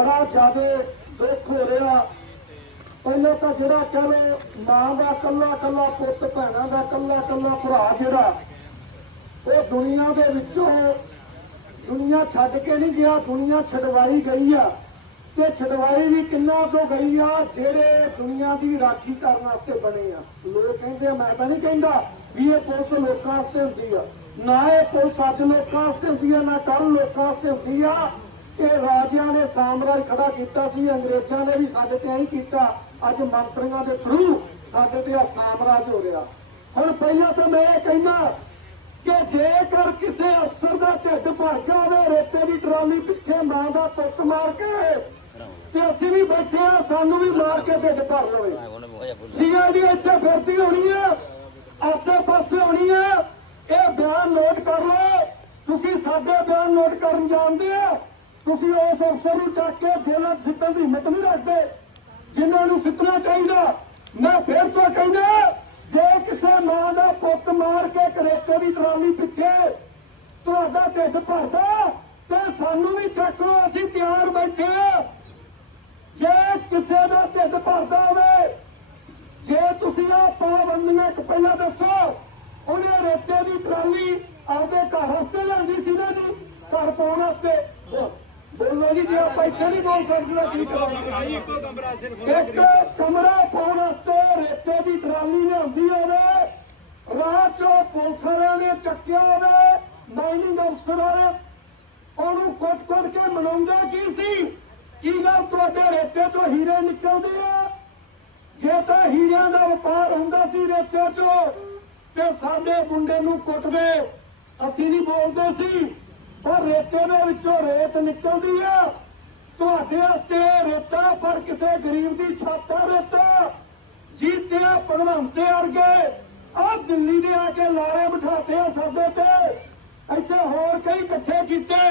ਬੜਾ ਜ਼ਿਆਦਾ ਦੁੱਖ ਹੋ ਰਿਹਾ ਪਹਿਲਾਂ ਤਾਂ ਜਿਹੜਾ ਕਹ ਮਾਂ ਦਾ ਕੱਲਾ ਕੱਲਾ ਪੁੱਤ ਭੈਣਾਂ ਦਾ ਕੱਲਾ ਕੱਲਾ ਭਰਾ ਜਿਹੜਾ ਉਹ ਦੁਨੀਆ ਦੇ ਵਿੱਚੋਂ ਦੁਨੀਆ ਛੱਡ ਕੇ ਨਹੀਂ ਗਿਆ ਦੁਨੀਆ ਛਡਵਾਈ ਗਈ ਆ। ਤੇ ਛਡਵਾਈ ਵੀ ਕਿੰਨਾ ਤੋਂ ਗਈ ਆ ਜਿਹੜੇ ਦੁਨੀਆ ਦੀ ਰਾਖੀ ਕਰਨ ਵਾਸਤੇ ਬਣੇ ਆ। ਲੋਕ ਕਹਿੰਦੇ ਆ, ਮੈਂ ਤਾਂ ਨਹੀਂ ਕਹਿੰਦਾ ਵੀ ਇਹ ਪੁਲਿਸ ਲੋਕਾਂ ਵਾਸਤੇ ਹੁੰਦੀ ਆ। ਨਾ ਇਹ ਪੁਲਿਸ ਅੱਜ ਲੋਕਾਂ ਵਾਸਤੇ ਹੁੰਦੀ ਆ ਨਾ ਕੱਲ ਲੋਕਾਂ ਵਾਸਤੇ ਹੁੰਦੀ ਆ। ਇਹ ਰਾਜਿਆਂ ਨੇ ਸਾਮਰਾਜ ਖੜਾ ਕੀਤਾ ਸੀ, ਅੰਗਰੇਜ਼ਾਂ ਨੇ ਵੀ ਸਾਡੇ ਤੇ ਐਂ ਕੀਤਾ। ਅੱਜ ਮੰਤਰੀਆਂ ਦੇ ਥਰੂ ਸਾਡੇ ਤੇ ਆ ਸਾਮਰਾਜ ਹੋ ਰਿਹਾ। ਹੁਣ ਪਹਿਲਾਂ ਤਾਂ ਮੈਂ ਇਹ ਕਹਿੰਦਾ ਕਿ ਜੇਕਰ ਕਿਸੇ ਅਫਸਰ ਦਾ ਢਿੱਡ ਭਰ ਗਿਆ ਹੋਵੇ ਰੇਤੇ ਦੀ ਟਰਾਲੀ ਪਿੱਛੇ ਮਾਂ ਦਾ ਪੁੱਤ ਮਾਰ ਕੇ, ਤੇ ਅਸੀਂ ਵੀ ਬੈਠੇ ਆ ਸਾਨੂੰ ਵੀ ਮਾਰ ਕੇ ਢਿੱਡ ਭਰ ਲਵੇ। ਸੀਆ ਦੀ ਇੱਥੇ ਫਿਰਦੀ ਹੋਣੀ ਆ, ਆਸੇ ਪਾਸੇ ਹੋਣੀ ਆ, ਇਹ ਬਿਆਨ ਨੋਟ ਕਰ ਲਓ। ਤੁਸੀਂ ਸਾਡੇ ਬਿਆਨ ਨੋਟ ਕਰਨ ਜਾਣਦੇ ਆ ਤੁਸੀਂ ਉਸ ਅਫਸਰ ਨੂੰ ਚੱਕ ਕੇ ਜੇਲ੍ਹਾਂ ਸਿੱਟਣ ਦੀ ਹਿੰਮਤ ਨਹੀਂ ਰੱਖਦੇ। ਜਿਨ੍ਹਾਂ ਨੂੰ ਸਿੱਟਣਾ ਚਾਹੀਦਾ। ਮੈਂ ਫਿਰ ਤੋਂ ਕਹਿੰਦਾ, ਜੇ ਕਿਸੇ ਮਾਂ ਦਾ ਪੁੱਤ ਮਾਰ ਕੇ ਕਰੇਟੇ ਦੀ ਟਰਾਲੀ ਪਿੱਛੇ ਤੁਹਾਡਾ ਢਿੱਡ ਭਰਦਾ, ਤੇ ਸਾਨੂੰ ਵੀ ਚੱਕ ਅਸੀਂ ਤਿਆਰ ਬੈਠੇ ਜੇ ਕਿਸੇ ਦਾ ਢਿੱਡ ਭਰਦਾ ਹੋਵੇ, ਜੇ ਤੁਸੀਂ ਆ ਪਾਬੰਦੀਆਂ ਇੱਕ ਪਹਿਲਾਂ ਦੱਸੋ, ਉਹਨੇ ਰੇਤੇ ਦੀ ਟਰਾਲੀ ਆਪਦੇ ਘਰ ਵਾਸਤੇ ਲੈਂਦੀ ਸੀ ਨਾ ਜੀ? ਘਰ ਪਾਉਣ ਵਾਸਤੇ। ਬੋਲੋ ਜੀ, ਜੇ ਆਪਾਂ ਇੱਥੇ ਨਹੀਂ ਬੋਲ ਸਕਦੇ ਤਾਂ ਕੀ ਕਰਾਂਗੇ? ਇੱਕ ਕਮਰਾ ਪਾਉਣ ਵਾਸਤੇ ਰੇਤੇ ਦੀ ਟਰਾਲੀ ਲਿਆਂਦੀ ਹੋਵੇ, ਰਾਹ ਚੋਂ ਪੁਲਿਸ ਨੇ ਚੱਕਿਆ ਹੋਵੇ ਮਾਈਨਿੰਗ ਅਫਸਰਾਂ ਨੇ ਉਹਨੂੰ ਕੁੱਟ-ਕੁੱਟ ਕੇ ਮਨਾਉਂਦਾ ਕੀ ਸੀ? ਕੀ ਗੱਲ ਤੁਹਾਡੇ ਰੇਤੇ ਚੋਂ ਹੀਰੇ ਨਿਕਲਦੇ ਆ? ਜੇ ਤਾਂ ਹੀਰਿਆਂ ਦਾ ਵਪਾਰ ਹੁੰਦਾ ਸੀ ਰੇਤੇ ਚੋਂ, ਤੇ ਸਾਡੇ ਮੁੰਡੇ ਨੂੰ ਕੁੱਟਦੇ, ਅਸੀਂ ਨਹੀਂ ਬੋਲਦੇ ਸੀ। ਪਰ ਰੇਤੇ ਦੇ ਵਿੱਚੋਂ ਰੇਤ ਨਿਕਲਦੀ ਆ। ਤੁਹਾਡੇ ਵਾਸਤੇ ਰੇਤਾ ਪਰ ਕਿਸੇ ਗਰੀਬ ਦੀ ਛਾਤਾ ਰੇਤਾ। ਜੀਤਿਆ ਭਗਵੰਤੇ ਵਰਗੇ ਆ ਦਿੱਲੀ ਦੇ ਆ ਕੇ ਲਾਰੇ ਬਿਠਾਤੇ ਆ ਸਾਡੇ ਤੇ। ਇੱਥੇ ਹੋਰ ਕਈ ਇਕੱਠੇ ਕੀਤੇ।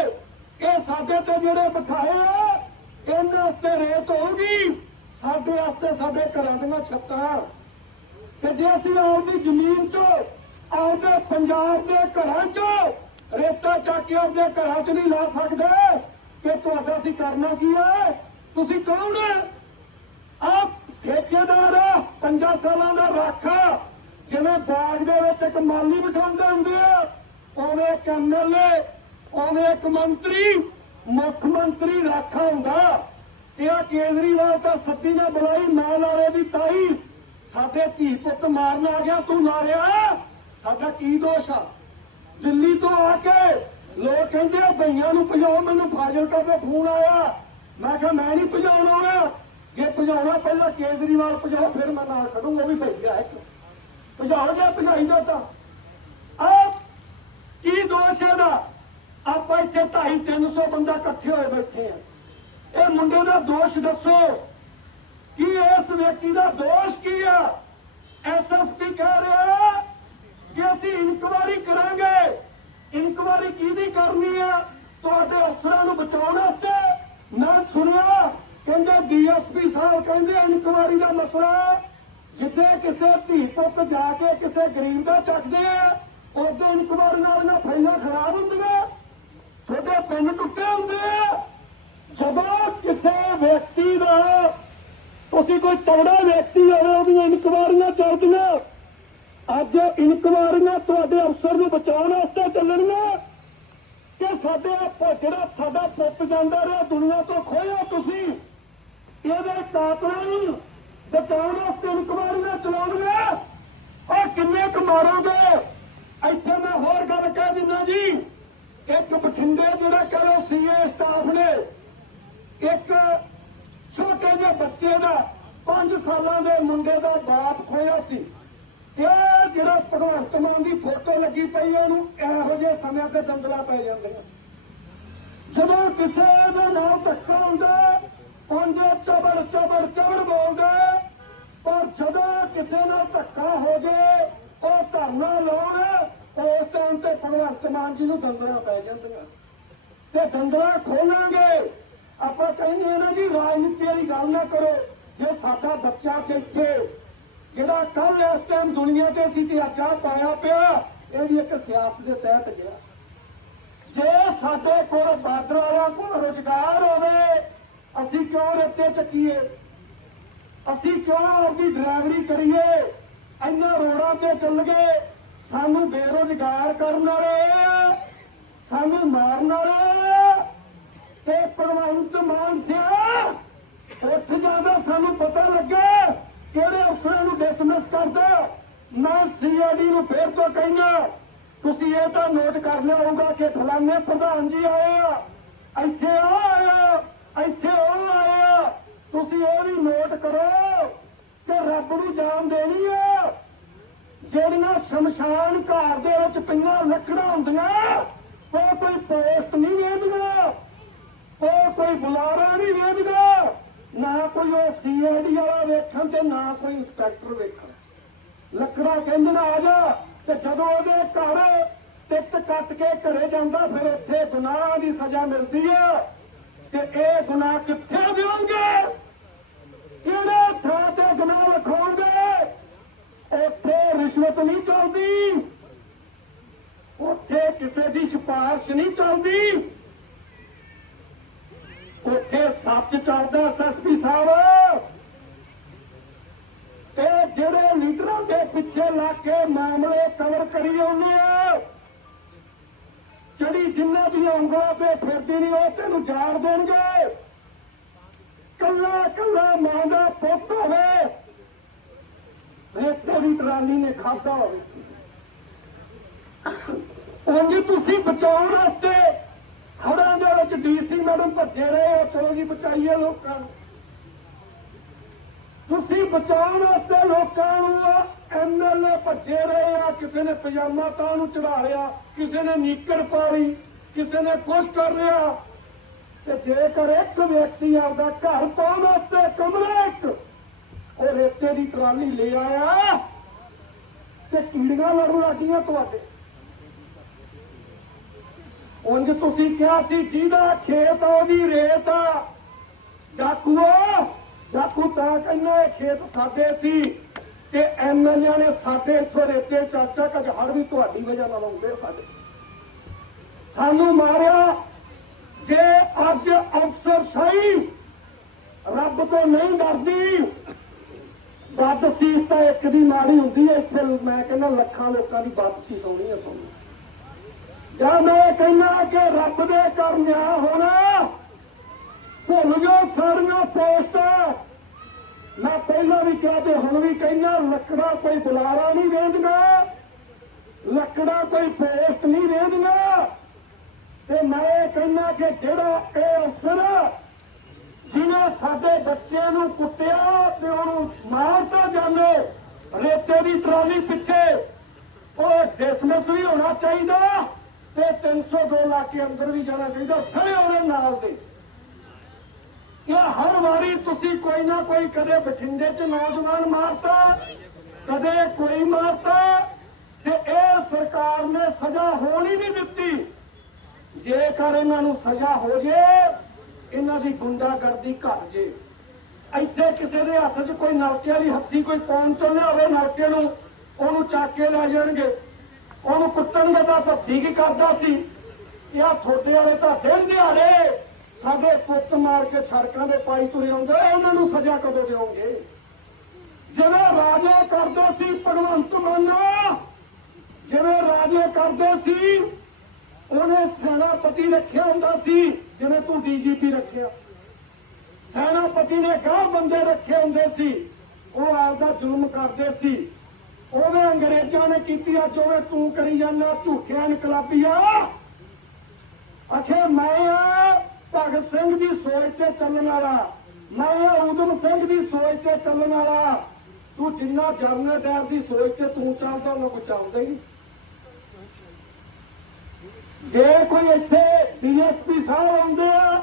ਇਹ ਸਾਡੇ ਤੇ ਜਿਹੜੇ ਬਿਠਾਏ ਆ, ਇਹਨਾਂ ਵਾਸਤੇ ਰੇਤ ਹੋਊਗੀ। ਸਾਡੇ ਵਾਸਤੇ ਸਾਡੇ ਘਰਾਂ ਦੀਆਂ ਛੱਤਾਂ। ਤੇ ਜੇ ਅਸੀਂ ਆਪਦੀ ਜ਼ਮੀਨ 'ਚ, ਆਪਦੇ ਪੰਜਾਬ ਦੇ ਘਰਾਂ 'ਚ ਰੇਤਾ ਚੱਕ ਕੇ ਆਪਦੇ ਘਰਾਂ 'ਚ ਨਹੀਂ ਲਾ ਸਕਦੇ। ਕਿ ਤੁਹਾਡਾ ਅਸੀਂ ਕਰਨਾ ਕੀ ਹੈ ਤੁਸੀਂ ਕੌਣ ਆਪ ਠੇਕੇਦਾਰ ਆ, ਪੰਜਾਂ ਸਾਲਾਂ ਦਾ ਰਾਖਾ ਜਿਵੇਂ ਬਾਗ ਦੇ ਵਿੱਚ ਇੱਕ ਮਾਲੀ ਬਿਠਾਉਂਦੇ ਹੁੰਦੇ ਆ ਉਹਦੇ ਇੱਕ ਐਮਐਲਏ ਉਹਦੇ ਇੱਕ ਮੰਤਰੀ ਮੁੱਖ ਮੰਤਰੀ ਰਾਖਾ ਹੁੰਦਾ। ਤੇ ਆ ਕੇਜਰੀਵਾਲ ਤਾਂ ਸੱਦੀ ਨਾ ਬੁਲਾਈ ਮੈਂ ਲਾਰੇ ਦੀ ਤਾਈ। ਸਾਡੇ ਧੀ ਪੁੱਤ ਮਾਰਨ ਆ ਗਿਆ ਤੂੰ ਮਾਰਿਆ ਸਾਡਾ ਕੀ ਦੋਸ਼ ਆ? ਦਿੱਲੀ ਤੋਂ ਆ ਕੇ ਲੋਕ ਕਹਿੰਦੇ ਆ, ਭਈਆਂ ਨੂੰ ਭਜਾਓ, ਮੈਨੂੰ ਫਾਜ਼ਿਲਕਾ ਤੋਂ ਫੋਨ ਆਇਆ। ਮੈਂ ਕਿਹਾ, ਮੈਂ ਨਹੀਂ ਭਜਾਉਣਾ ਜੇ ਭਜਾਉਣਾ ਪਹਿਲਾਂ ਕੇਜਰੀਵਾਲ ਭਜਾਓ, ਫਿਰ ਮੈਂ ਨਾਲ ਖੜੂੰਗਾ, ਉਹ ਵੀ ਭੇਜਿਆ ਇੱਕ। ਭਜਾਓ ਜੇ ਭਜਾਈਦਾ ਤਾਂ। ਆ ਕੀ ਦੋਸ਼ ਹੈ ਦਾ ਆਪਾਂ ਇੱਥੇ 2.5 300 ਬੰਦਾ ਇਕੱਠੇ ਹੋਏ ਬੈਠੇ ਆ। ਇਹ ਮੁੰਡੇ ਦਾ ਦੋਸ਼ ਦੱਸੋ। ਕਿ ਇਸ ਵਿਅਕਤੀ ਦਾ ਦੋਸ਼ ਕੀ ਆ? ਐਸਐਸਪੀ ਕਹਿ ਰਿਹਾ ਕਿ ਅਸੀਂ ਇਨਕੁਆਰੀ ਕਰਾਂਗੇ। ਇਨਕੁਆਰੀ ਕਿਹਦੀ ਕਰਨੀ ਆ? ਤੁਹਾਡੇ ਅਫਸਰਾਂ ਨੂੰ ਬਚਾਉਣ ਵਾਸਤੇ। ਮੈਂ ਸੁਣਿਆ ਕਹਿੰਦੇ ਡੀਐਸਪੀ ਸਾਹਿਬ ਕਹਿੰਦੇ ਇਨਕੁਆਰੀ ਦਾ ਮਸਲਾ ਜਿੱਦੇ ਕਿਸੇ ਧੀ ਪੁੱਤ ਜਾ ਕੇ ਕਿਸੇ ਗਰੀਬ ਦਾ ਚੱਕਦੇ ਆ, ਉਹਦੇ ਇਨਕੁਆਰੀ ਨਾਲ ਨਾ ਫਾਈਲਾਂ ਖਰਾਬ ਹੁੰਦੀਆਂ। ਤੁਹਾਡੇ ਪਿੰਡ ਟੁੱਟੇ ਹੁੰਦੇ ਆ। ਜਦੋਂ ਕਿਸੇ ਵਿਅਕਤੀ ਦਾ ਤੁਸੀਂ ਕੋਈ ਤਗੜਾ ਵਿਅਕਤੀ ਹੋਵੇ ਉਹਦੀਆਂ ਇਨਕੁਆਰੀਆਂ ਚੱਲਦੀਆਂ। ਅੱਜ ਇਨਕੁਆਰੀਆਂ ਤੁਹਾਡੇ ਅਫਸਰ ਨੂੰ ਬਚਾਉਣ ਵਾਸਤੇ ਚੱਲਣਗੀਆਂ। ਕਿ ਸਾਡੇ ਜਿਹੜਾ ਸਾਡਾ ਪੁੱਤ ਜਾਂਦਾ ਰਿਹਾ ਦੁਨੀਆ ਤੋਂ ਖੋਇਆ ਤੁਸੀਂ। ਇਹਦੇ ਕਾਤਲਾਂ ਨੂੰ ਬਚਾਉਣ ਵਾਸਤੇ ਇਨਕੁਆਰੀਆਂ ਚਲਾਉਣਗੇ ਉਹ ਕਿੰਨੇ ਕੁ ਇੱਥੇ ਮੈਂ ਹੋਰ ਗੱਲ ਕਹਿ ਦਿੰਦਾ ਜੀ। ਇੱਕ ਬਠਿੰਡੇ ਜਿਹੜਾ ਕਰੋ ਸੀਏ ਸਟਾਫ ਨੇ। ਇੱਕ ਛੋਟੇ ਜਿਹੇ ਬੱਚੇ ਦਾ 5 ਸਾਲਾਂ ਦੇ ਮੁੰਡੇ ਦਾ ਬਾਪ ਖੋਇਆ ਸੀ। ਇਹ ਜਿਹੜਾ ਭਗਵੰਤ ਮਾਨ ਦੀ ਫੋਟੋ ਲੱਗੀ ਪਈ ਹੈ ਇਹਨੂੰ, ਇਹੋ ਜਿਹੇ ਸਮਿਆਂ ਤੇ ਦੰਦਲਾ ਪੈ ਜਾਂਦੀਆਂ ਜਦੋਂ ਕਿਸੇ ਦੇ ਨਾਲ ਧੱਕਾ ਹੁੰਦਾ ਉਹਦੇ ਚਬੜ ਚਬੜ ਚਬੜ ਬੋਲਦੇ, ਪਰ ਜਦੋਂ ਕਿਸੇ ਨਾਲ ਧੱਕਾ ਹੋ ਜੇ, ਉਹ ਧਰਨਾ ਲਾਉਣ, ਉਸ ਟਾਈਮ ਤੇ ਭਗਵੰਤ ਮਾਨ ਜੀ ਨੂੰ ਦੰਦਲਾ ਪੈ ਜਾਂਦੀਆਂ ਤੇ ਦੰਦਲਾ ਖੋਲਾਂਗੇ, ਆਪਾਂ ਕਹਿੰਦੇ ਨਾ ਜੀ, ਰਾਜਨੀਤੀ ਵਾਲੀ ਗੱਲ ਨਾ ਕਰੋ। ਜੇ ਸਾਡਾ ਬੱਚਾ ਕਿ ਜਿਹੜਾ ਕੱਲ ਇਸ ਟਾਈਮ ਦੁਨੀਆ ਤੇ ਸੀ ਤੇ ਅੱਜ ਆ ਪਾਇਆ ਪਿਆ ਇਹਦੀ ਇੱਕ ਸਿਆਸਤ ਦੇ ਤਹਿਤ ਗਿਆ। ਜੇ ਸਾਡੇ ਕੋਲ ਬਾਦਰ ਵਾਲਿਆਂ ਕੋਲ ਰੁਜ਼ਗਾਰ ਹੋਵੇ, ਅਸੀਂ ਕਿਉਂ ਰੇਤੇ ਚੱਕੀਏ? ਅਸੀਂ ਕਿਉਂ ਆਪਦੀ ਡਰਾਈਵਰੀ ਕਰੀਏ? ਇੰਨਾ ਰੋਡਾਂ ਤੇ ਚੱਲ ਗਏ, ਸਾਨੂੰ ਬੇਰੋਜ਼ਗਾਰ ਕਰਨ ਵਾਲੇ, ਸਾਨੂੰ ਮਾਰਨ ਵਾਲੇ, ਤੇ ਭਗਵੰਤ ਮਾਨ ਸਿਆ, ਉੱਠ ਜਾਂਦਾ ਸਾਨੂੰ ਪਤਾ ਲੱਗੇ। ਕਿਹੜੇ ਅਫਸਰਾਂ ਨੂੰ ਡਿਸਮਿਸ ਕਰਦਾ? ਮੈਂ ਸੀਆਈਡੀ ਨੂੰ ਫੇਰ ਤੋਂ ਕਹਿੰਦਾ। ਤੁਸੀਂ ਇਹ ਤਾਂ ਨੋਟ ਕਰ ਲਿਆ ਹੋਊਗਾ ਕਿ ਫਲਾਣੇ ਪ੍ਰਧਾਨ ਜੀ ਆਏ ਆ। ਇੱਥੇ ਆਇਆ ਇੱਥੇ ਉਹ ਆਇਆ ਤੁਸੀਂ ਇਹ ਵੀ ਨੋਟ ਕਰੋ ਕਿ ਰੱਬ ਨੂੰ ਜਾਨ ਦੇਣੀ ਆ। ਜਿਹੜੀਆਂ ਸ਼ਮਸ਼ਾਨ ਘਾਟ ਦੇ ਵਿੱਚ ਪਈਆਂ ਲੱਕੜਾਂ ਹੁੰਦੀਆਂ, ਉਹ ਕੋਈ ਪੋਸਟ ਨਹੀਂ ਵੇਚਦਾ ਉਹ ਕੋਈ ਬੁਲਾਰਾ ਨਹੀਂ ਵੇਚਦਾ ਨਾ ਕੋਈ ਉਹ ਸੀਆਈਡੀ ਵਾਲਾ ਵੇਖਣ ਤੇ ਨਾ ਕੋਈ ਇੰਸਪੈਕਟਰ ਵੇਖਣ। ਲੱਕੜਾ ਕਹਿੰਦੇ ਨੇ, ਆ ਜਾ। ਤੇ ਜਦੋਂ ਉਹਦੇ ਘਰ ਟਿਕਟ ਕੱਟ ਕੇ ਘਰੇ ਜਾਂਦਾ, ਫਿਰ ਇੱਥੇ ਗੁਨਾਹ ਦੀ ਸਜ਼ਾ ਮਿਲਦੀ ਹੈ ਤੇ ਇਹ ਗੁਨਾਹ ਕਿੱਥੇ ਦਿਓਗੇ? ਕਿਹੜੇ ਥਾਂ ਤੇ ਗੁਨਾਹ ਲਿਖਾਓਗੇ? ਉੱਥੇ ਰਿਸ਼ਵਤ ਨਹੀਂ ਚੱਲਦੀ। ਉੱਥੇ ਕਿਸੇ ਦੀ ਸਿਫਾਰਿਸ਼ ਨਹੀਂ ਚੱਲਦੀ। ਉੱਥੇ ਸੱਚ ਚੱਲਦਾ ਐਸਐਸਪੀ ਸਾਹਿਬ ਇਹ ਜਿਹੜੇ ਲੀਡਰਾਂ ਦੇ ਮਾਮਲੇ ਕਵਰ ਕਰੀ ਆਉਂਦੇ ਆ। ਜਿਹੜੀ ਜਿਨ੍ਹਾਂ ਦੀਆਂ ਉਂਗਲਾਂ ਤੇ ਫਿਰਦੀ ਨਹੀਂ ਉਹ ਤੈਨੂੰ ਜਾੜ ਦੇਣਗੇ। ਕੱਲਾ ਕੱਲਾ ਮਾਂ ਦਾ ਪੁੱਤ ਹੋਵੇ ਰੇਤੇ ਦੀ ਟਰਾਲੀ ਨੇ ਖਾਦਾ ਹੋਵੇ। ਉਂਝ ਤੁਸੀਂ ਬਚਾਉਣ ਵਾਸਤੇ ਹੜਾਂ ਦੇ ਵਿੱਚ ਡੀਸੀ ਮੈਡਮ ਭੱਜੇ ਰਹੇ ਆ ਚਲੋ ਜੀ ਬਚਾਈਏ ਲੋਕਾਂ ਨੂੰ। ਤੁਸੀਂ ਬਚਾਉਣ ਵਾਸਤੇ ਲੋਕਾਂ ਨੂੰ ਐਮਐਲਏ ਭੱਜੇ ਰਹੇ ਆ, ਕਿਸੇ ਨੇ ਪਜਾਮਾ ਤਾਂ ਨੂੰ ਚੜਾ ਲਿਆ, ਕਿਸੇ ਨੇ ਨੀਕਰ ਪਾ ਲਈ ਕਿਸੇ ਨੇ ਕੁਛ ਕਰ ਲਿਆ। ਤੇ ਜੇਕਰ ਇੱਕ ਵਿਅਕਤੀ ਆਪਦਾ ਘਰ ਪਾਉਣ ਵਾਸਤੇ ਕਮਰਾ ਇੱਕ ਉਹ ਰੇਤੇ ਦੀ ਟਰਾਲੀ ਲੈ ਆਇਆ ਤੇ ਕੀੜੀਆਂ ਲੜਨ ਲੱਗੀਆਂ ਤੁਹਾਡੇ। ਉਂਝ ਤੁਸੀਂ ਕਿਹਾ ਸੀ, ਜਿਹਦਾ ਖੇਤ ਆ, ਉਹਦੀ ਰੇਤ ਆ। ਡਾਕੂਆ ਡਾਕੂ ਤਾਂ ਕਹਿੰਦਾ ਇਹ ਖੇਤ ਸਾਡੇ ਸੀ ਤੇ ਐਮਐਲਏ ਨੇ ਸਾਡੇ ਇੱਥੋਂ ਰੇਤੇ ਚਾਚਾ ਕਜਹੜ ਵੀ ਤੁਹਾਡੀ ਵਜ੍ਹਾ ਨਾਲ ਆਉਂਦੇ ਸਾਡੇ। ਸਾਨੂੰ ਮਾਰਿਆ ਜੇ ਅੱਜ ਅਫਸਰ ਸ਼ਾਹੀ ਰੱਬ ਤੋਂ ਨਹੀਂ ਡਰਦੀ। ਬਦਸੀਸ ਤਾਂ ਇੱਕ ਦੀ ਮਾੜੀ ਹੁੰਦੀ ਹੈ, ਇੱਥੇ ਮੈਂ ਕਹਿੰਦਾ ਲੱਖਾਂ ਲੋਕਾਂ ਦੀ ਬਦਸੀਸ ਹੋਣੀ ਹੈ ਤੁਹਾਨੂੰ। ਜਾਂ ਮੈਂ ਕਹਿੰਦਾ ਕਿ ਰੱਬ ਦੇ ਕਰ ਨਿਆ ਹੋਣਾ, ਭੁੱਲ ਜਾਓ ਸਾਰੀਆਂ ਪੋਸਟਾਂ ਪਹਿਲਾਂ ਤੇ ਹੁਣ ਵੀ ਕਹਿੰਦਾ ਲੱਕੜਾ ਕੋਈ ਬੁਲਾਰਾ ਨਹੀਂ ਵੇਚਦਾ ਲੱਕੜਾ ਕੋਈ ਪੋਸਟ ਨਹੀਂ ਵੇਚਦਾ ਤੇ ਮੈਂ ਕਹਿੰਦਾ ਕਿ ਜਿਹੜਾ ਇਹ ਅਫਸਰ ਜਿਹਨੇ ਸਾਡੇ ਬੱਚੇ ਨੂੰ ਕੁੱਟਿਆ ਤੇ ਉਹਨੂੰ ਮਾਰਤਾ ਜਾਂਦੇ, ਰੇਤੇ ਦੀ ਟਰਾਲੀ ਪਿੱਛੇ, ਉਹ ਡਿਸਮਿਸ ਵੀ ਹੋਣਾ ਚਾਹੀਦਾ ਤੇ 302 ਲਾ ਕੇ ਅੰਦਰ ਵੀ ਜਾਣਾ ਚਾਹੀਦਾ ਸਾਰੇ ਉਹਦੇ ਨਾਲ ਦੇ। ਇਹ ਹਰ ਵਾਰੀ ਤੁਸੀਂ ਕੋਈ ਨਾ ਕੋਈ ਕਦੇ ਬਠਿੰਡੇ 'ਚ ਨੌਜਵਾਨ ਮਾਰਤਾ, ਕਦੇ ਕੋਈ ਮਾਰਤਾ, ਤੇ ਇਹ ਸਰਕਾਰ ਨੇ ਸਜ਼ਾ ਹੋਣ ਹੀ ਨਹੀਂ ਦਿੱਤੀ। ਜੇਕਰ ਇਹਨਾਂ ਨੂੰ ਸਜ਼ਾ ਹੋ ਜੇ, ਇਹਨਾਂ ਦੀ ਗੁੰਡਾਗਰਦੀ ਘਟ ਜੇ। ਇੱਥੇ ਕਿਸੇ ਦੇ ਹੱਥ 'ਚ ਕੋਈ ਨਲਕੇ ਵਾਲੀ ਹੱਥੀ ਕੋਈ ਪੌਣ ਚੱਲਿਆ ਹੋਵੇ ਨਲਕੇ ਨੂੰ, ਉਹਨੂੰ ਚੱਕ ਕੇ ਲੈ ਜਾਣਗੇ। ਉਹਨੂੰ ਕੁੱਟਣਗੇ ਤਾਂ ਹੱਥੀ ਕੀ ਕਰਦਾ ਸੀ। ਇਹ ਆਹ ਥੋੜੇ ਵਾਲੇ ਤਾਂ ਦਿਨ ਦਿਹਾੜੇ ਸਾਡੇ ਪੁੱਤ ਮਾਰ ਕੇ ਸੜਕਾਂ ਦੇ ਪਾਈ ਤੁਰੇ ਆਉਂਦੇ, ਉਹਨਾਂ ਨੂੰ ਸਜ਼ਾ ਕਦੋਂ ਦਿਓਗੇ? ਜਿਵੇਂ ਰਾਜੇ ਕਰਦੇ ਸੀ ਭਗਵੰਤ ਮਾਨਾ, ਜਿਵੇਂ ਰਾਜੇ ਕਰਦੇ ਸੀ, ਉਹਨੇ ਸੈਨਾਪਤੀ ਰੱਖਿਆ ਹੁੰਦਾ ਸੀ, ਜਿਵੇਂ ਤੂੰ ਡੀਜੀਪੀ ਰੱਖਿਆ। ਸੈਨਾਪਤੀ ਨੇ ਗਾਹ ਬੰਦੇ ਰੱਖੇ ਹੁੰਦੇ ਸੀ, ਉਹ ਆਪਦਾ ਜ਼ੁਲਮ ਕਰਦੇ ਸੀ। ਉਹਨੇ ਅੰਗਰੇਜ਼ਾਂ ਨੇ ਕੀਤੀ ਆ ਜਿਵੇਂ ਤੂੰ ਕਰੀ ਜਾਂਦਾ, ਝੂਠਿਆਂ ਇਨਕਲਾਬੀਆਂ। ਅਖੇ ਮੈਂ ਆ ਭਗਤ ਸਿੰਘ ਦੀ ਸੋਚ ਤੇ ਚੱਲਣ ਵਾਲਾ, ਮੈਂ ਉਦਮ ਸਿੰਘ ਦੀ ਸੋਚ ਤੇ ਚੱਲਣ ਵਾਲਾ। ਤੂੰ ਜਿੰਨਾ ਜਰਨਲ ਡਾਇਰ ਦੀ ਸੋਚ ਤੇ ਤੂੰ ਚੱਲਦਾ, ਉਹਨਾਂ ਕੋ ਚੱਲਦਾ ਹੀ ਜੇ ਕੋਈ ਇੱਥੇ ਡੀਐਸਪੀ ਸਾਹਿਬ ਆਉਂਦੇ ਆ,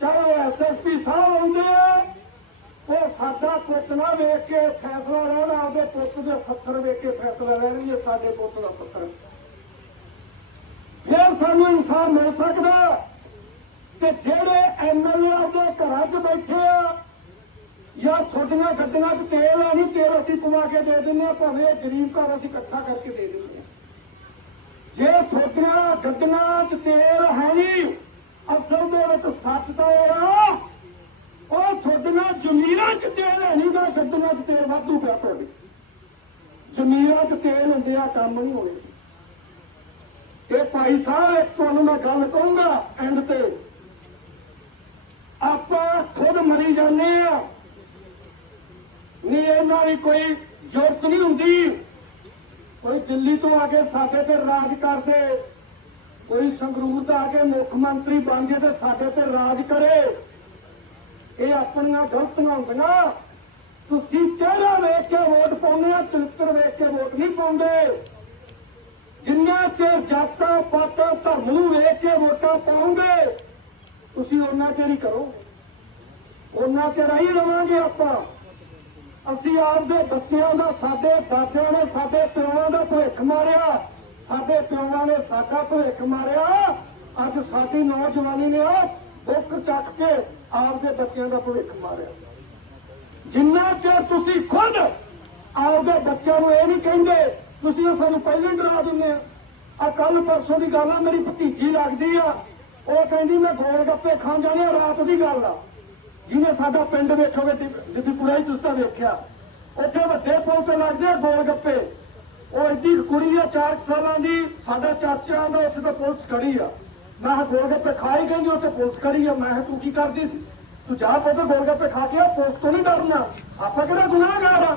ਚਾਹੇ ਐਸਐਸਪੀ ਸਾਹਿਬ ਆਉਂਦੇ ਆ, ਉਹ ਸਾਡਾ ਪੁੱਤ ਨਾ ਵੇਖ ਕੇ ਫੈਸਲਾ ਲੈਣਾ, ਆਪਦੇ ਪੁੱਤ ਦੇ 70 ਵੇਖ ਕੇ ਫੈਸਲਾ ਲੈਣਗੇ ਸਾਡੇ ਪੁੱਤ ਦਾ 70 ਫਿਰ ਸਾਨੂੰ ਇਨਸਾਫ ਮਿਲ ਸਕਦਾ। ਕਿ ਜਿਹੜੇ ਐਮਐਲਏ ਆਪਦੇ ਘਰਾਂ 'ਚ ਬੈਠੇ ਆ ਯਾਰ ਤੁਹਾਡੀਆਂ ਗੱਡੀਆਂ 'ਚ ਤੇਲ ਆ, ਨਹੀਂ ਤੇਲ ਅਸੀਂ ਪਵਾ ਕੇ ਦੇ ਦਿੰਦੇ ਆ ਭਾਵੇਂ ਗਰੀਬ ਘਰ ਅਸੀਂ ਇਕੱਠਾ ਕਰਕੇ ਦੇ ਦਿੰਦੇ ਆ ਜੇ ਤੁਹਾਡੀਆਂ ਗੱਡੀਆਂ 'ਚ ਤੇਲ ਹੈ ਨਹੀਂ, ਅਸਲ ਦੇ ਵਿੱਚ ਸੱਚ ਤਾਂ ਇਹ ਆ, ਉਹ ਤੁਹਾਡੀਆਂ ਜ਼ਮੀਰਾਂ ਚ ਤੇਲ ਹੈ ਨਹੀਂਗਾ ਗੱਡੀਆਂ ਚ ਤੇਲ ਵਾਧੂ ਪਿਆ ਤੁਹਾਡੇ। ਜ਼ਮੀਰਾਂ ਚ ਤੇਲ ਹੁੰਦੇ ਆ, ਕੰਮ ਨਹੀਂ ਹੋਣੇ। ਸੀ ਇਹ ਭਾਈ ਸਾਹਿਬ ਤੁਹਾਨੂੰ ਮੈਂ ਗੱਲ ਕਹੂੰਗਾ ਐਂਡ ਤੇ। ਆਪਾਂ ਖੁਦ ਮਰੀ ਜਾਂਦੇ ਆ। ਨਹੀਂ, ਇਹਨਾਂ ਦੀ ਕੋਈ ਜ਼ਰੂਰਤ ਨਹੀਂ ਹੁੰਦੀ। ਕੋਈ ਦਿੱਲੀ ਤੋਂ ਆ ਕੇ ਸਾਡੇ ਤੇ ਰਾਜ ਕਰਦੇ। ਕੋਈ ਸੰਗਰੂਰ ਦਾ ਆ ਕੇ ਮੁੱਖ ਮੰਤਰੀ ਬਣ ਜੇ ਤੇ ਸਾਡੇ ਤੇ ਰਾਜ ਕਰੇ। ਇਹ ਆਪਣੀਆਂ ਗਲਤੀਆਂ ਹੁੰਦੀਆਂ। ਤੁਸੀਂ ਚਿਹਰਾ ਵੇਖ ਕੇ ਵੋਟ ਪਾਉਂਦੇ ਆ, ਚਰਿੱਤਰ ਵੇਖ ਕੇ ਵੋਟ ਨਹੀਂ ਪਾਉਂਦੇ। ਜਿੰਨਾ ਚਿਰ ਜਾਤਾਂ ਪਾਤਾਂ ਧਰਮ ਨੂੰ ਵੇਖ ਕੇ ਵੋਟਾਂ ਪਾਉਂਗੇ ਤੁਸੀਂ ਉਹਨਾਂ ਚਿਰ ਹੀ ਕਰੋ। ਉਹਨਾਂ ਚਿਰ ਹੀ ਰਵਾਂਗੇ ਆਪਾਂ। ਅਸੀਂ ਆਪਦੇ ਬੱਚਿਆਂ ਦਾ, ਸਾਡੇ ਦਾਦਿਆਂ ਨੇ, ਸਾਡੇ ਪਿਓਾਂ ਦਾ ਭਵਿੱਖ ਮਾਰਿਆ। ਸਾਡੇ ਪਿਓਾਂ ਨੇ ਸਾਡਾ ਭਵਿੱਖ ਮਾਰਿਆ। ਅੱਜ ਸਾਡੀ ਨੌਜਵਾਨੀ ਨੇ ਆ ਬੁੱਕ ਚੱਕ ਕੇ ਆਪਦੇ ਬੱਚਿਆਂ ਦਾ ਭਵਿੱਖ ਮਾਰਿਆ। ਜਿੰਨਾ ਚਿਰ ਤੁਸੀਂ ਖੁਦ ਆਪਦੇ ਬੱਚਿਆਂ ਨੂੰ ਇਹ ਨਹੀਂ ਕਹਿੰਦੇ, ਤੁਸੀਂ ਉਹ ਸਾਨੂੰ ਪਹਿਲਾਂ ਹੀ ਡਰਾ ਦਿੰਦੇ ਆ। ਆ ਕੱਲ ਪਰਸੋਂ ਦੀ ਗੱਲ ਆ, ਮੇਰੀ ਭਤੀਜੀ ਲੱਗਦੀ ਆ। ਉਹ ਕਹਿੰਦੀ ਮੈਂ ਗੋਲ ਗੱਪੇ ਖਾਣ ਜਾਣੇ ਆ ਰਾਤ ਦੀ ਗੱਲ ਆ। ਜਿਹਨੇ ਸਾਡਾ ਪਿੰਡ ਵੇਖੋਗੇ ਦਿੱਦੀਪੁਰਾ ਹੀ ਤੁਸੀਂ ਤਾਂ ਵੇਖਿਆ। ਉੱਥੇ ਵੱਡੇ ਪੁਲ ਤੇ ਲੱਗਦੇ ਆ ਗੋਲ ਗੱਪੇ। ਉਹ ਐਡੀ ਕੁ ਕੁੜੀ ਆ 4 ਸਾਲਾਂ ਦੀ। ਸਾਡਾ ਚਾਚਾ ਦਾ ਉੱਥੇ ਤਾਂ ਪੁਲਿਸ ਖੜੀ ਆ। ਮੈਂ ਕਿਹਾ ਗੋਲ ਗੱਪੇ ਖਾਈ ਗਈ, ਉੱਥੇ ਪੁਲਿਸ ਖੜੀ ਆ। ਮੈਂ ਕਿਹਾ ਤੂੰ ਕੀ ਕਰਦੀ ਸੀ? ਤੂੰ ਜਾ ਪੁੱਤ ਗੋਲ ਗੱਪੇ ਖਾ ਕੇ ਆ, ਪੁਲਿਸ ਤੋਂ ਨਹੀਂ ਡਰਨਾ। ਆਪਾਂ ਕਿਹੜਾ ਗੁਨਾਹਗਾਰ ਆ?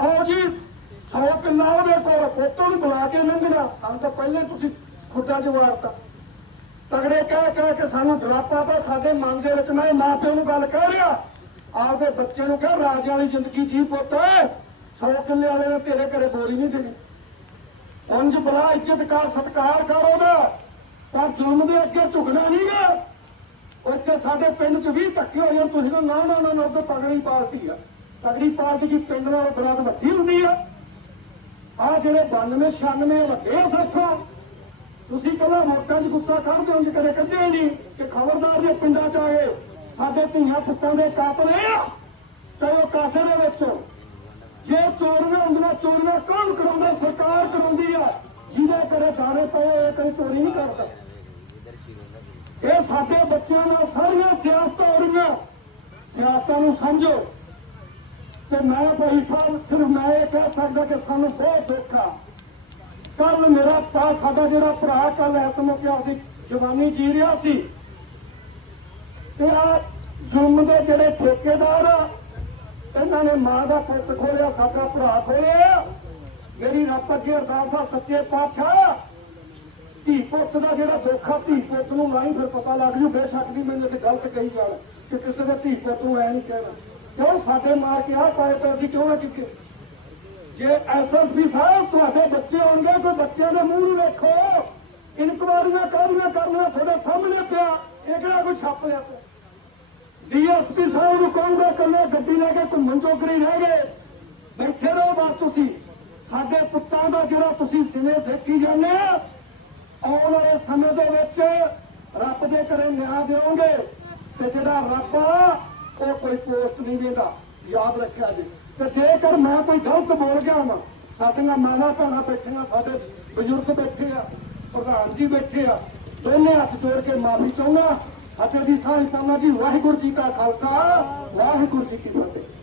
ਆਓ ਜੀ, ਸੌ ਕਿੱਲਾ ਉਹਦੇ ਕੋਲ, ਪੁੱਤੋਂ ਨੂੰ ਬੁਲਾ ਕੇ ਲੰਘਣਾ। ਸਾਨੂੰ ਤਾਂ ਪਹਿਲੇ ਤੁਸੀਂ ਖੁੱਡਾ ਚ ਤਗੜੇ ਕਹਿ ਕਹਿ ਕੇ ਸਾਨੂੰ ਡਰਾਪਾ ਤਾਂ ਸਾਡੇ ਮਨ ਦੇ ਵਿੱਚ ਮੈਂ ਮਾਂ ਪਿਓ ਨੂੰ ਗੱਲ ਕਹਿ ਰਿਹਾ। ਆਪਦੇ ਬੱਚੇ ਨੂੰ ਕਹਿ, ਰਾਜਿਆਂ ਵਾਲੀ ਜ਼ਿੰਦਗੀ ਜੀ ਪੁੱਤ, ਸੌ ਕਿੱਲੇ ਵਾਲੇ ਨੇ ਤੇਰੇ ਘਰੇ ਬੋਰੀ ਨਹੀਂ ਦੇਣੀ। ਪੰਜ ਬੜਾ ਇੱਜ਼ਤ ਕਰ, ਸਤਕਾਰ ਕਰ ਉਹਦਾ। ਪਰ ਜ਼ੁਲਮ ਦੇ ਅੱਗੇ ਝੁਕਣਾ ਨਹੀਂਗਾ। ਉਹ ਇੱਥੇ ਸਾਡੇ ਪਿੰਡ 'ਚ ਵੀ ਧੱਕੇ ਹੋਏ ਤੁਸੀਂ ਨਾ ਨਾ ਨਾ ਨਾ ਉਹ ਤਗੜੀ ਪਾਰਟੀ ਆ। ਤਗੜੀ ਪਾਰਟੀ ਦੀ ਪਿੰਡ ਨਾਲ ਬਰਾਦ ਵੱਡੀ ਹੁੰਦੀ ਆ। ਆ ਜਿਹੜੇ 92 96 ਵੱਡੇ ਆ ਸਾਥੋਂ ਤੁਸੀਂ ਪਹਿਲਾਂ ਵੋਟਾਂ 'ਚ ਗੁੱਸਾ ਕੱਢਦੇ ਹੋ ਜੇ ਕਦੇ ਕੱਢਿਆ ਨਹੀਂ ਕਿ ਖਬਰਦਾਰ ਜੇ ਪਿੰਡਾਂ 'ਚ ਆ ਗਏ, ਸਾਡੇ ਧੀਆਂ ਪੁੱਤਾਂ ਦੇ ਕਾਤਲ ਆ। ਚਾਹੇ ਉਹ ਕਾਸੇ ਦੇ ਵਿੱਚ ਜੇ ਚੋਰੀਆਂ ਹੁੰਦੀਆਂ, ਚੋਰੀਆਂ ਕੌਣ ਕਰਾਉਂਦਾ? ਸਰਕਾਰ ਕਰਾਉਂਦੀ ਆ। ਜਿਹਦੇ ਘਰੇ ਦਾਣੇ ਪਏ ਇਹ ਕੋਈ ਚੋਰੀ ਨਹੀਂ ਕਰਦਾ। ਇਹ ਸਾਡੇ ਬੱਚਿਆਂ ਨਾਲ ਸਾਰੀਆਂ ਸਿਆਸਤਾਂ ਹੋ ਰਹੀਆਂ। ਸਿਆਸਤਾਂ ਨੂੰ ਸਮਝੋ। ਤੇ ਮੈਂ ਭਾਈ ਸਾਹਿਬ, ਸਿਰਫ ਮੈਂ ਇਹ ਕਹਿ ਸਕਦਾ ਕਿ ਸਾਨੂੰ ਬਹੁਤ ਦੁੱਖ ਆ। ਕੱਲ ਮੇਰਾ ਤਾਂ ਸਾਡਾ ਜਿਹੜਾ ਭਰਾ ਕੱਲ ਇਸ ਮੌਕੇ ਆਪਦੀ ਜਵਾਨੀ ਜੀ ਰਿਹਾ ਸੀ, ਤੇ ਜ਼ੁਲਮ ਦੇ ਜਿਹੜੇ ਠੇਕੇਦਾਰ ਇਹਨਾਂ ਨੇ ਮਾਂ ਦਾ ਪੁੱਤ ਖੋਲਿਆ ਸਾਡਾ ਭਰਾ ਖੋਲਿਆ ਮੇਰੀ ਰੱਬ ਅੱਗੇ ਅਰਦਾਸ ਆ, ਸੱਚੇ ਪਾਤਸ਼ਾਹ, ਧੀ ਪੁੱਤ ਦਾ ਜਿਹੜਾ ਦੁੱਖ ਆ, ਧੀ ਪੁੱਤ ਨੂੰ ਨਹੀਂ ਫਿਰ ਪਤਾ ਲੱਗ ਜੂ, ਬੇਸ਼ੱਕ ਵੀ ਮੈਨੂੰ ਤੇ ਗਲਤ ਕਹੀ ਜਾਣ ਕਿ ਕਿਸੇ ਦੇ ਧੀ ਪੁੱਤ ਨੂੰ ਐ ਨਹੀਂ ਕਹਿਣਾ। ਕਿਉਂ ਸਾਡੇ ਮਾਰ ਕੇ ਆ ਪਾਏ ਤਾਂ ਅਸੀਂ ਕਿਉਂ ਨਾ ਕਿ ਜੇ ਐਸਐਸਪੀ ਸਾਹਿਬ ਤੁਹਾਡੇ ਬੱਚੇ ਹੋਣਗੇ, ਕੋਈ ਬੱਚਿਆਂ ਦੇ ਮੂੰਹ ਨੂੰ ਵੇਖੋ। ਇਨਕੁਆਰੀਆਂ ਕਾਹਦੀਆਂ ਕਰਨੀਆਂ ਤੁਹਾਡੇ ਸਾਹਮਣੇ ਪਿਆ, ਇਹ ਕਿਹੜਾ ਕੋਈ ਛਾਪ ਲਿਆ ਪਿਆ? ਡੀਐਸਪੀ ਸਾਹਿਬ ਨੂੰ ਕਹੂੰਗਾ ਕੱਲੇ ਗੱਡੀ ਲੈ ਕੇ ਘੁੰਮਣ ਜੋਗਰੀ ਰਹਿ ਗਏ। ਬੈਠੇ ਰਹੋ ਬਸ ਤੁਸੀਂ। ਸਾਡੇ ਪੁੱਤਾਂ ਦਾ ਜਿਹੜਾ ਤੁਸੀਂ ਸਿਨੇ ਸੇਕੀ ਜਾਂਦੇ ਆ, ਆਉਣ ਵਾਲੇ ਸਮੇਂ ਦੇ ਵਿੱਚ ਰੱਬ ਦੇ ਘਰੇ ਨਿਆਂ ਦਿਓਗੇ। ਤੇ ਜਿਹੜਾ ਰੱਬ ਆ, ਉਹ ਕੋਈ ਪੋਸਟ ਨਹੀਂ ਦਿੰਦਾ। ਯਾਦ ਰੱਖਿਆ ਜੀ। ਤੇ ਜੇਕਰ ਮੈਂ ਕੋਈ ਗਲਤ ਬੋਲ ਗਿਆ ਹਾਂ ਸਾਡੀਆਂ ਮਾਵਾਂ ਭੈਣਾਂ ਬੈਠੀਆਂ, ਸਾਡੇ ਬਜ਼ੁਰਗ ਬੈਠੇ ਆ, ਪ੍ਰਧਾਨ ਜੀ ਬੈਠੇ ਆ, ਦੋਨੇ ਹੱਥ ਜੋੜ ਕੇ ਮਾਫੀ ਚਾਹੁੰਦਾ। ਅਤੇ ਦੀ ਸਾਰੀ ਸੰਗਤ ਜੀ, ਵਾਹਿਗੁਰੂ ਜੀ ਕਾ ਖਾਲਸਾ, ਵਾਹਿਗੁਰੂ ਜੀ ਕੀ ਫਤਿਹ।